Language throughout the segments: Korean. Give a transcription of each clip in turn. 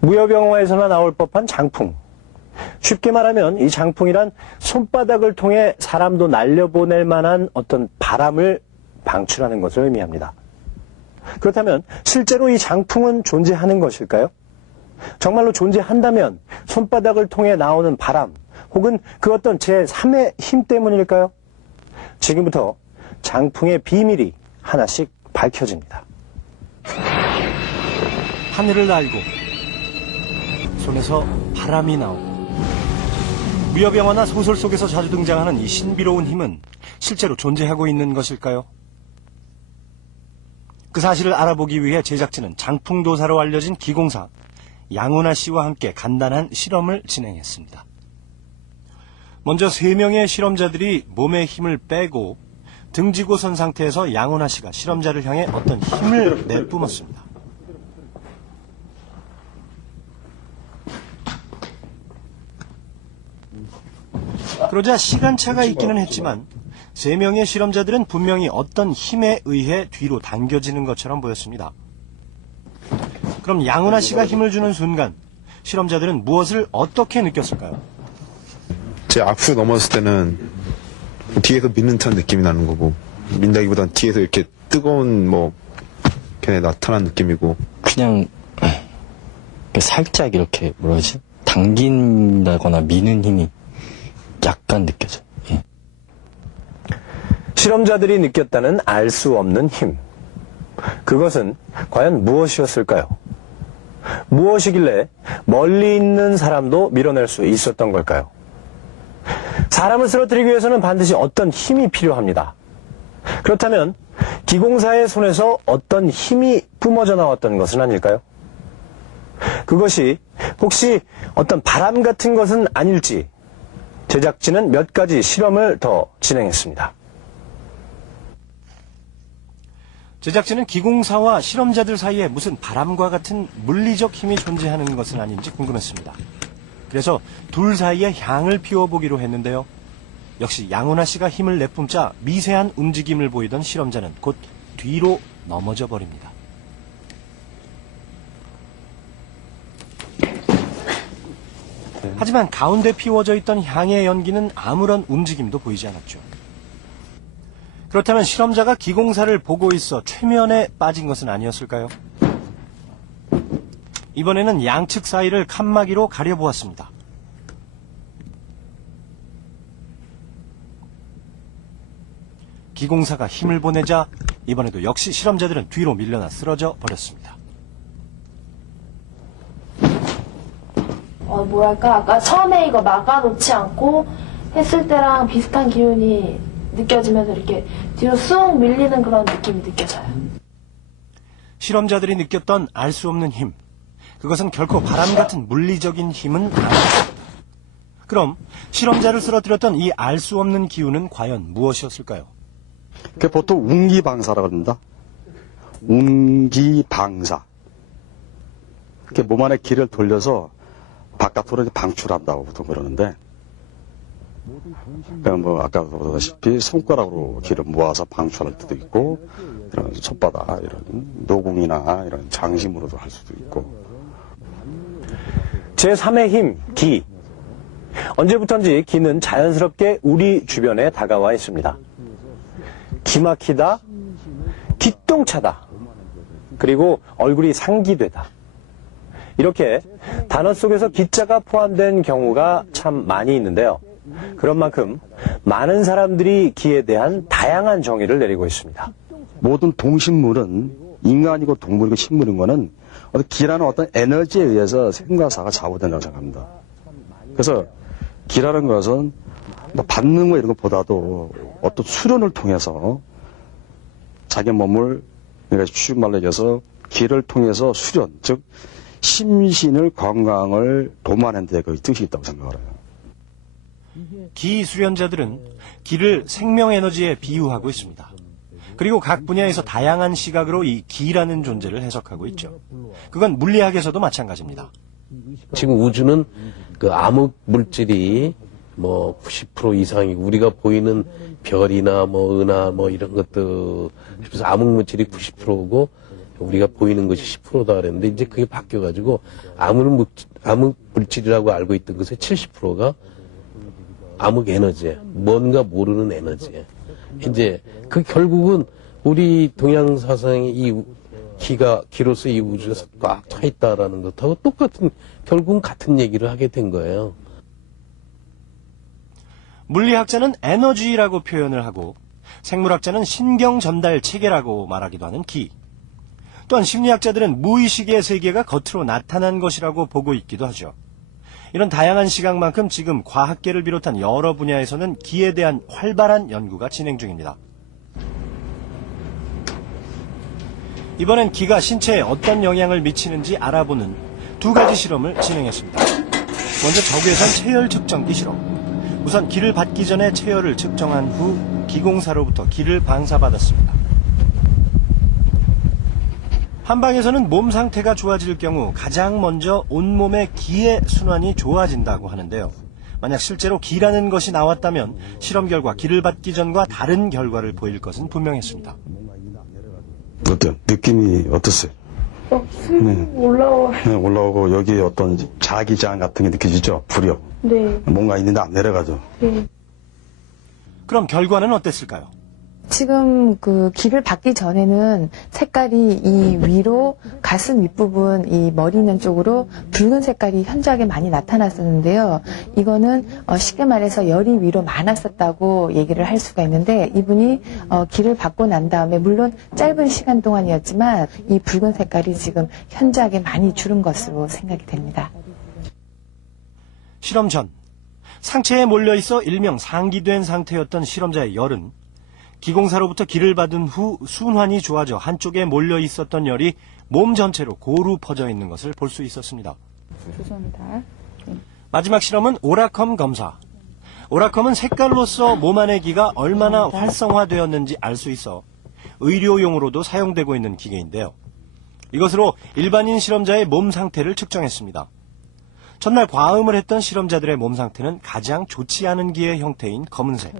무협영화에서나 나올 법한 장풍. 쉽게 말하면 이 장풍이란 손바닥을 통해 사람도 날려보낼 만한 어떤 바람을 방출하는 것을 의미합니다. 그렇다면 실제로 이 장풍은 존재하는 것일까요? 정말로 존재한다면 손바닥을 통해 나오는 바람 혹은 그 어떤 제3의 힘 때문일까요? 지금부터 장풍의 비밀이 하나씩 밝혀집니다. 하늘을 날고 손에서 바람이 나오고 무협영화나 소설 속에서 자주 등장하는 이 신비로운 힘은 실제로 존재하고 있는 것일까요? 그 사실을 알아보기 위해 제작진은 장풍도사로 알려진 기공사 양훈아 씨와 함께 간단한 실험을 진행했습니다. 먼저 3명의 실험자들이 몸에 힘을 빼고 등지고 선 상태에서 양훈아 씨가 실험자를 향해 어떤 힘을 내뿜었습니다. 그러자 시간차가 있기는 했지만 3명의 실험자들은 분명히 어떤 힘에 의해 뒤로 당겨지는 것처럼 보였습니다. 그럼 양훈아 씨가 힘을 주는 순간 실험자들은 무엇을 어떻게 느꼈을까요? 제 앞으로 넘어졌을 때는 뒤에서 미는 듯한 느낌이 나는 거고, 민다기보단 뒤에서 이렇게 뜨거운 걔네 나타난 느낌이고. 그냥 살짝 이렇게 뭐라지 당긴다거나 미는 힘이 약간 느껴져요. 예. 실험자들이 느꼈다는 알 수 없는 힘. 그것은 과연 무엇이었을까요? 무엇이길래 멀리 있는 사람도 밀어낼 수 있었던 걸까요? 사람을 쓰러뜨리기 위해서는 반드시 어떤 힘이 필요합니다. 그렇다면 기공사의 손에서 어떤 힘이 뿜어져 나왔던 것은 아닐까요? 그것이 혹시 어떤 바람 같은 것은 아닐지 제작진은 몇 가지 실험을 더 진행했습니다. 제작진은 기공사와 실험자들 사이에 무슨 바람과 같은 물리적 힘이 존재하는 것은 아닌지 궁금했습니다. 그래서 둘 사이에 향을 피워보기로 했는데요. 역시 양훈아 씨가 힘을 내뿜자 미세한 움직임을 보이던 실험자는 곧 뒤로 넘어져 버립니다. 하지만 가운데 피워져 있던 향의 연기는 아무런 움직임도 보이지 않았죠. 그렇다면 실험자가 기공사를 보고 있어 최면에 빠진 것은 아니었을까요? 이번에는 양측 사이를 칸막이로 가려보았습니다. 기공사가 힘을 보내자 이번에도 역시 실험자들은 뒤로 밀려나 쓰러져 버렸습니다. 뭐랄까, 아까 처음에 이거 막아놓지 않고 했을 때랑 비슷한 기운이 느껴지면서 이렇게 뒤로 쑥 밀리는 그런 느낌이 느껴져요. 실험자들이 느꼈던 알 수 없는 힘. 그것은 결코 바람 같은 물리적인 힘은 아니었습니다. 그럼 실험자를 쓰러뜨렸던 이 알 수 없는 기운은 과연 무엇이었을까요? 그 보통 운기방사라고 합니다. 운기방사. 이렇게 몸 안에 기를 돌려서 바깥으로 방출한다고 보통 그러는데, 그러니까 아까도 보다시피 손가락으로 기를 모아서 방출할 때도 있고, 이런 손바닥, 이런 노궁이나 이런 장심으로도 할 수도 있고. 제3의 힘, 기. 언제부턴지 기는 자연스럽게 우리 주변에 다가와 있습니다. 기막히다, 기똥차다, 그리고 얼굴이 상기되다. 이렇게 단어 속에서 기자가 포함된 경우가 참 많이 있는데요. 그런 만큼 많은 사람들이 기에 대한 다양한 정의를 내리고 있습니다. 모든 동식물은 인간이고 동물이고 식물인 거는 기라는 어떤 에너지에 의해서 생과사가 좌우된다고 생각합니다. 그래서 기라는 것은 받는 거 이런 것보다도 어떤 수련을 통해서 자기 몸을, 그러니까 쉬운 말로 얘기해서 기를 통해서 수련, 즉 심신을 건강을 도모하는 데 그 뜻이 있다고 생각을 해요. 기 수련자들은 기를 생명에너지에 비유하고 있습니다. 그리고 각 분야에서 다양한 시각으로 이 기라는 존재를 해석하고 있죠. 그건 물리학에서도 마찬가지입니다. 지금 우주는 그 암흑 물질이 90% 이상이고 우리가 보이는 별이나 은하 이런 것들, 그래서 암흑 물질이 90%고 우리가 보이는 것이 10%다 그랬는데 이제 그게 바뀌어가지고 암흑 물질이라고 알고 있던 것의 70%가 암흑 에너지예요. 뭔가 모르는 에너지예요. 이제 그 결국은 우리 동양 사상의 이 기로서 이 우주가 꽉 차 있다라는 것하고 똑같은, 결국은 같은 얘기를 하게 된 거예요. 물리학자는 에너지라고 표현을 하고 생물학자는 신경 전달 체계라고 말하기도 하는 기. 또한 심리학자들은 무의식의 세계가 겉으로 나타난 것이라고 보고 있기도 하죠. 이런 다양한 시각만큼 지금 과학계를 비롯한 여러 분야에서는 기에 대한 활발한 연구가 진행 중입니다. 이번엔 기가 신체에 어떤 영향을 미치는지 알아보는 두 가지 실험을 진행했습니다. 먼저 적외선 체열 측정기 실험. 우선 기를 받기 전에 체열을 측정한 후 기공사로부터 기를 방사받았습니다. 한방에서는 몸 상태가 좋아질 경우 가장 먼저 온몸의 기의 순환이 좋아진다고 하는데요. 만약 실제로 기라는 것이 나왔다면 실험 결과 기를 받기 전과 다른 결과를 보일 것은 분명했습니다. 어떤 느낌이 어떻어요? 숨 올라와. 네, 올라오고 여기에 어떤 자기장 같은 게 느껴지죠? 부력. 네. 뭔가 있는데 안 내려가죠. 네. 그럼 결과는 어땠을까요? 지금 그 기를 받기 전에는 색깔이 이 위로 가슴 윗부분 이 머리 있는 쪽으로 붉은 색깔이 현저하게 많이 나타났었는데요. 이거는 쉽게 말해서 열이 위로 많았었다고 얘기를 할 수가 있는데 이분이 기를 받고 난 다음에 물론 짧은 시간 동안이었지만 이 붉은 색깔이 지금 현저하게 많이 줄은 것으로 생각이 됩니다. 실험 전 상체에 몰려있어 일명 상기된 상태였던 실험자의 열은 기공사로부터 기를 받은 후 순환이 좋아져 한쪽에 몰려 있었던 열이 몸 전체로 고루 퍼져 있는 것을 볼 수 있었습니다. 죄송합니다. 마지막 실험은 오라컴 검사. 오라컴은 색깔로서 몸 안의 기가 얼마나 활성화되었는지 알 수 있어 의료용으로도 사용되고 있는 기계인데요. 이것으로 일반인 실험자의 몸 상태를 측정했습니다. 전날 과음을 했던 실험자들의 몸 상태는 가장 좋지 않은 기의 형태인 검은색.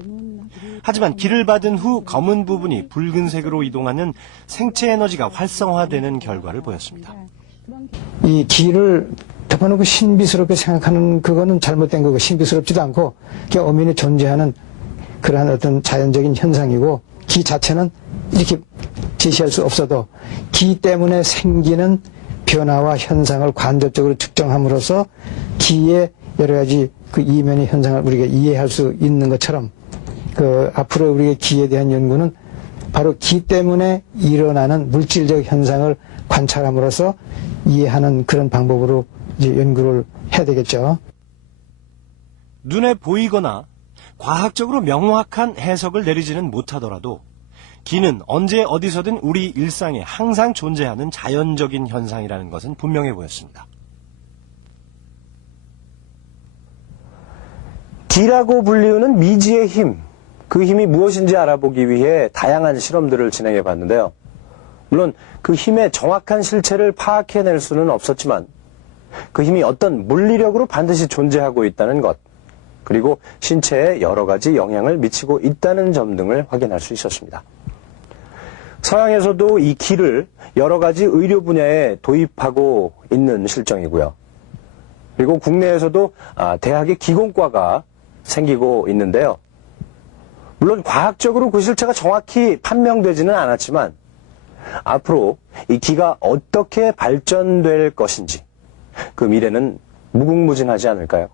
하지만 기를 받은 후 검은 부분이 붉은색으로 이동하는 생체 에너지가 활성화되는 결과를 보였습니다. 이 기를 덮어놓고 신비스럽게 생각하는 그거는 잘못된 거고 신비스럽지도 않고 그게 엄연히 존재하는 그러한 어떤 자연적인 현상이고 기 자체는 이렇게 제시할 수 없어도 기 때문에 생기는 변화와 현상을 간접적으로 측정함으로써 기의 여러 가지 그 이면의 현상을 우리가 이해할 수 있는 것처럼 그 앞으로 우리의 기에 대한 연구는 바로 기 때문에 일어나는 물질적 현상을 관찰함으로써 이해하는 그런 방법으로 이제 연구를 해야 되겠죠. 눈에 보이거나 과학적으로 명확한 해석을 내리지는 못하더라도 기는 언제 어디서든 우리 일상에 항상 존재하는 자연적인 현상이라는 것은 분명해 보였습니다. 기라고 불리우는 미지의 힘, 그 힘이 무엇인지 알아보기 위해 다양한 실험들을 진행해 봤는데요. 물론 그 힘의 정확한 실체를 파악해낼 수는 없었지만 그 힘이 어떤 물리력으로 반드시 존재하고 있다는 것, 그리고 신체에 여러 가지 영향을 미치고 있다는 점 등을 확인할 수 있었습니다. 서양에서도 이 기를 여러 가지 의료 분야에 도입하고 있는 실정이고요. 그리고 국내에서도 대학의 기공과가 생기고 있는데요. 물론 과학적으로 그 실체가 정확히 판명되지는 않았지만 앞으로 이 기가 어떻게 발전될 것인지 그 미래는 무궁무진하지 않을까요?